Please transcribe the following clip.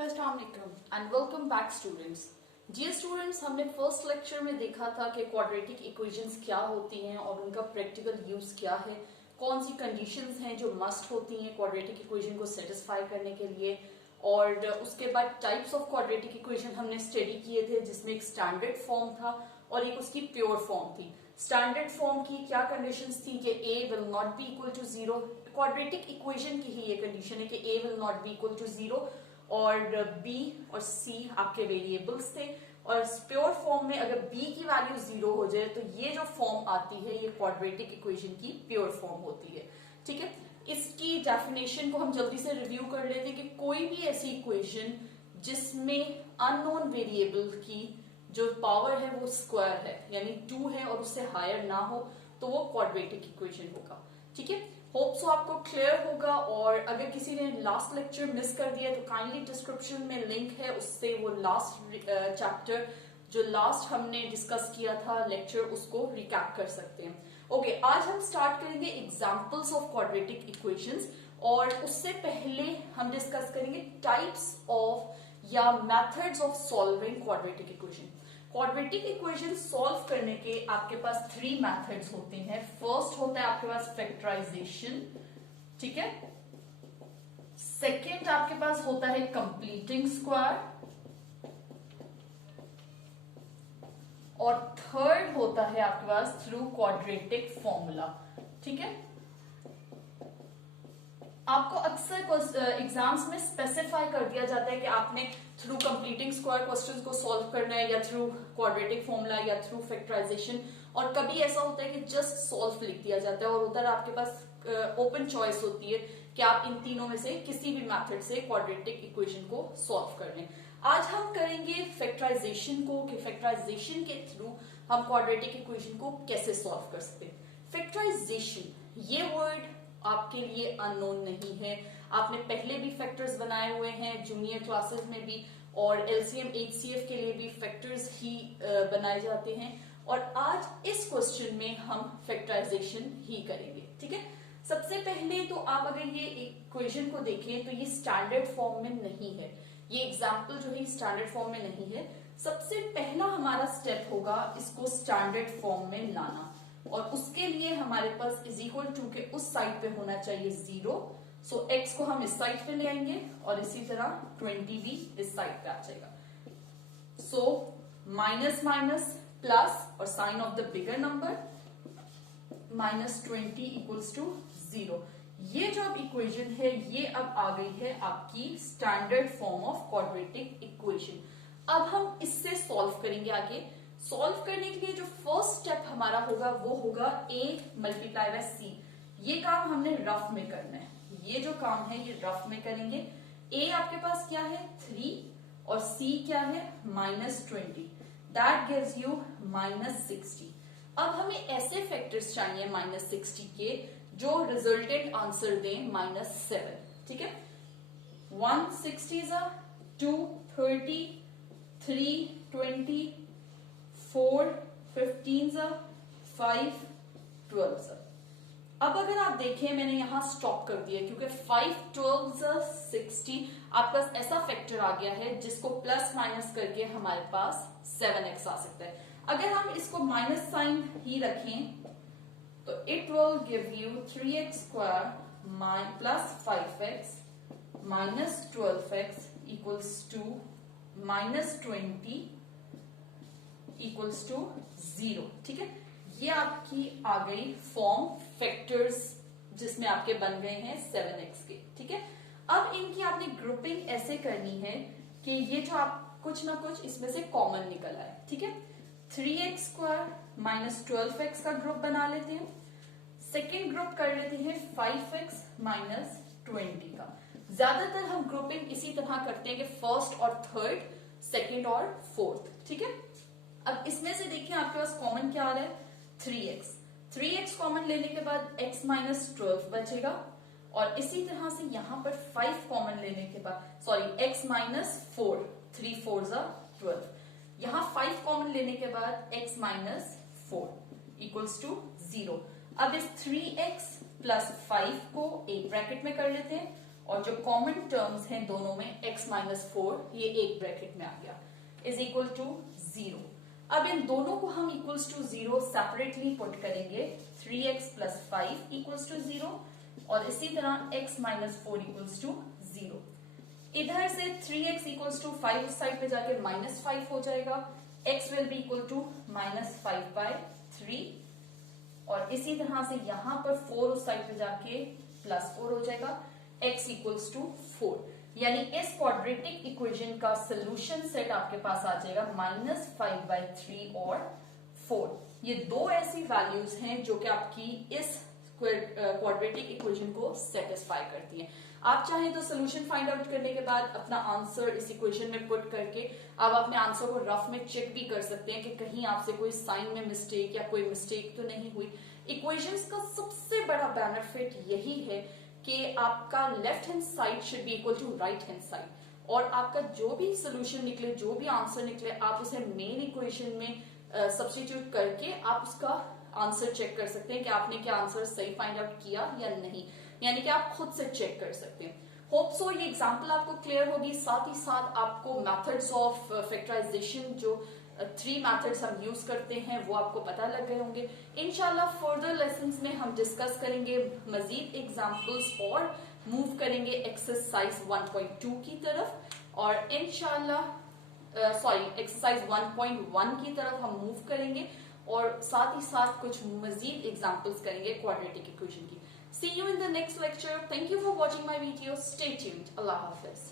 अस्सलाम वालेकुम and welcome back students. जी स्टूडेंट्स, हमने फर्स्ट लेक्चर में देखा था कि क्वाड्रेटिक इक्वेशंस क्या होती हैं और उनका प्रैक्टिकल यूज क्या है, कौन सी कंडीशंस हैं जो मस्ट होती हैं क्वाड्रेटिक इक्वेशन को सेटिस्फाई करने के लिए। और उसके बाद टाइप्स ऑफ क्वाड्रेटिक इक्वेशन हमने स्टडी किए थे, जिसमें एक स्टैंडर्ड फॉर्म था और एक उसकी प्योर फॉर्म थी। स्टैंडर्ड फॉर्म की क्या कंडीशंस थी कि a will not be equal to zero. Quadratic equation की ही ये कंडीशन है कि a will not be equal to zero और b और c आपके वेरिएबल्स थे। और प्योर फॉर्म में अगर b की वैल्यू जीरो हो जाए तो ये जो फॉर्म आती है ये क्वाड्रेटिक इक्वेशन की प्योर फॉर्म होती है। ठीक है, इसकी डेफिनेशन को हम जल्दी से रिव्यू कर लेते हैं कि कोई भी ऐसी इक्वेशन जिसमें अननोन वेरिएबल की जो पावर है वो स्क्वायर है, यानी 2 है और उससे हायर ना हो, तो वो क्वाड्रेटिक इक्वेशन होगा। ठीक है, होप सो आपको क्लियर होगा। और अगर किसी ने लास्ट लेक्चर मिस कर दिया तो काइंडली डिस्क्रिप्शन में लिंक है, उससे वो लास्ट चैप्टर जो लास्ट हमने डिस्कस किया था लेक्चर, उसको रिकैप कर सकते हैं। ओके, आज हम स्टार्ट करेंगे एग्जांपल्स ऑफ क्वाड्रेटिक इक्वेशंस, और उससे पहले हम डिस्कस करेंगे टाइप्स ऑफ या methods of solving quadratic equation. Quadratic equation solve करने के आपके पास 3 मेथड्स होते हैं। फर्स्ट होता है आपके पास फैक्टराइजेशन, ठीक है। सेकेंड आपके पास होता है कंप्लीटिंग स्क्वायर, और थर्ड होता है आपके पास थ्रू क्वाड्रेटिक फॉर्मूला। ठीक है, आपको अक्सर एग्जाम्स में स्पेसिफाई कर दिया जाता है कि आपने थ्रू कंप्लीटिंग स्क्वायर क्वेश्चंस को सॉल्व करना है, या थ्रू क्वाड्रेटिक फॉर्मूला, या थ्रू फैक्टराइजेशन। और कभी ऐसा होता है कि जस्ट सॉल्व लिख दिया जाता है और उधर आपके पास ओपन चॉइस होती है कि आप इन तीनों में से किसी भी मेथड से क्वाड्रेटिक इक्वेशन को सॉल्व कर लें। आज हम करेंगे फैक्टराइजेशन को, कि फैक्टराइजेशन के थ्रू हम क्वाड्रेटिक इक्वेशन को कैसे सॉल्व कर सकते हैं। फैक्टराइजेशन, ये वर्ड आपके लिए अननोन नहीं है। आपने पहले भी फैक्टर्स बनाए हुए हैं जूनियर क्लासेस में भी, और एलसीएम एचसीएफ के लिए भी फैक्टर्स ही बनाए जाते हैं। और आज इस क्वेश्चन में हम फैक्टराइजेशन ही करेंगे। ठीक है, सबसे पहले तो आप अगर ये इक्वेशन को देखें तो ये स्टैंडर्ड फॉर्म में नहीं है, ये एग्जाम्पल जो है स्टैंडर्ड फॉर्म में नहीं है। सबसे पहला हमारा स्टेप होगा इसको स्टैंडर्ड फॉर्म में लाना, और उसके लिए हमारे पास इज इक्वल टू के उस साइड पे होना चाहिए 0। सो x को हम इस साइड पे ले आएंगे और इसी तरह 20 भी इस साइड पे आ जाएगा। सो माइनस माइनस प्लस और sign of the bigger number -20 equals to 0। ये जो अब इक्वेशन है ये अब आ गई है आपकी standard form of quadratic equation. अब हम इससे सॉल्व करेंगे आगे। सॉल्व करने के लिए जो फर्स्ट स्टेप हमारा होगा वो होगा a मल्टीप्लाई बाय c। ये काम हमने रफ में करना है, ये जो काम है ये रफ में करेंगे। a आपके पास क्या है 3 और c क्या है -20, दैट गिव्स यू -60। अब हमें ऐसे फैक्टर्स चाहिए -60 के जो रिजल्टेंट आंसर दें -7। ठीक है, 160 230 320 4 15 5 12। अब अगर आप देखें मैंने यहां स्टॉप कर दिया क्योंकि 5 12 60 आपके पास ऐसा फैक्टर आ गया है जिसको प्लस माइनस करके हमारे पास 7x आ सकता है। अगर हम इसको माइनस साइन ही रखें तो it will give you 3x square plus 5x minus 12x equals to -20 equals to 0। ठीक है, ये आपकी आ गई फॉर्म फैक्टर्स जिसमें आपके बन गए हैं 7x के। ठीक है, अब इनकी आपने ग्रुपिंग ऐसे करनी है कि ये जो आप कुछ ना कुछ इसमें से कॉमन निकल आए। ठीक है, 3x स्क्वायर -12x का ग्रुप बना लेते हैं। सेकेंड ग्रुप कर लेते हैं 5x -20 का। ज्यादातर हम ग्रुपिंग इसी तरह करते हैं कि फर्स्ट और थर्ड, सेकेंड और फोर्थ। ठीक है, अब इसमें से देखिए आपके पास कॉमन क्या आ रहा है 3x कॉमन लेने के बाद x -12 बचेगा, और इसी तरह से यहां पर 5 कॉमन लेने के बाद x -4 3 4 12, यहां 5 कॉमन लेने के बाद x -4 इक्वल्स टू 0। अब इस 3x + 5 को एक ब्रैकेट में कर लेते हैं और जो कॉमन टर्म्स हैं दोनों में x माइनस 4 ये एक ब्रैकेट में आ गया इज इक्वल टू 0। अब इन दोनों को हम इक्वल्स टू 0 सेपरेटली पुट करेंगे 3x प्लस 5 इक्वल्स टू 0 और इसी तरह x माइनस 4 इक्वल्स टू 0। इधर से 3x इक्वल्स टू 5 उस साइड पे जाके माइनस 5 हो जाएगा, x will be equal to minus 5/3 और इसी तरह से यहां पर 4 उस साइड पे जाके प्लस 4 हो जाएगा, x इक्वल्स टू 4। यानी इस क्वाड्रेटिक इक्वेशन का सोल्यूशन सेट आपके पास आ जाएगा माइनस 5/3 और 4। ये दो ऐसी वैल्यूज हैं जो कि आपकी इस क्वाड्रेटिक इक्वेशन को सेटिस्फाई करती हैं। आप चाहें तो सोल्यूशन फाइंड आउट करने के बाद अपना आंसर इस इक्वेशन में पुट करके आप अपने आंसर को रफ में चेक भी कर सकते हैं कि कहीं आपसे कोई साइन में मिस्टेक या कोई मिस्टेक तो नहीं हुई। इक्वेशंस का सबसे बड़ा बेनिफिट यही है कि आपका left hand side should be equal to right hand side और आपका जो भी सोल्यूशन निकले, जो भी आंसर निकले, आप उसे मेन इक्वेशन में सब्स्टिट्यूट करके आप उसका आंसर चेक कर सकते हैं कि आपने क्या आंसर सही फाइंड आउट किया या नहीं, यानी कि आप खुद से चेक कर सकते हैं। होप सो ये एग्जांपल आपको क्लियर होगी, साथ ही साथ आपको मेथड्स ऑफ फैक्टराइजेशन जो 3 मेथड्स हम यूज करते हैं वो आपको पता लग गए होंगे। इंशाल्लाह फर्दर लेसन्स में हम डिस्कस करेंगे मजीद एग्जांपल्स और मूव करेंगे एक्सरसाइज 1.2 की तरफ और इंशाल्लाह एक्सरसाइज 1.1 की तरफ हम मूव करेंगे और साथ ही साथ कुछ मजीद एग्जांपल्स करेंगे क्वाड्रेटिक इक्वेशन की। See you in the next lecture. Thank you for watching my video. Stay tuned. Allah Hafiz.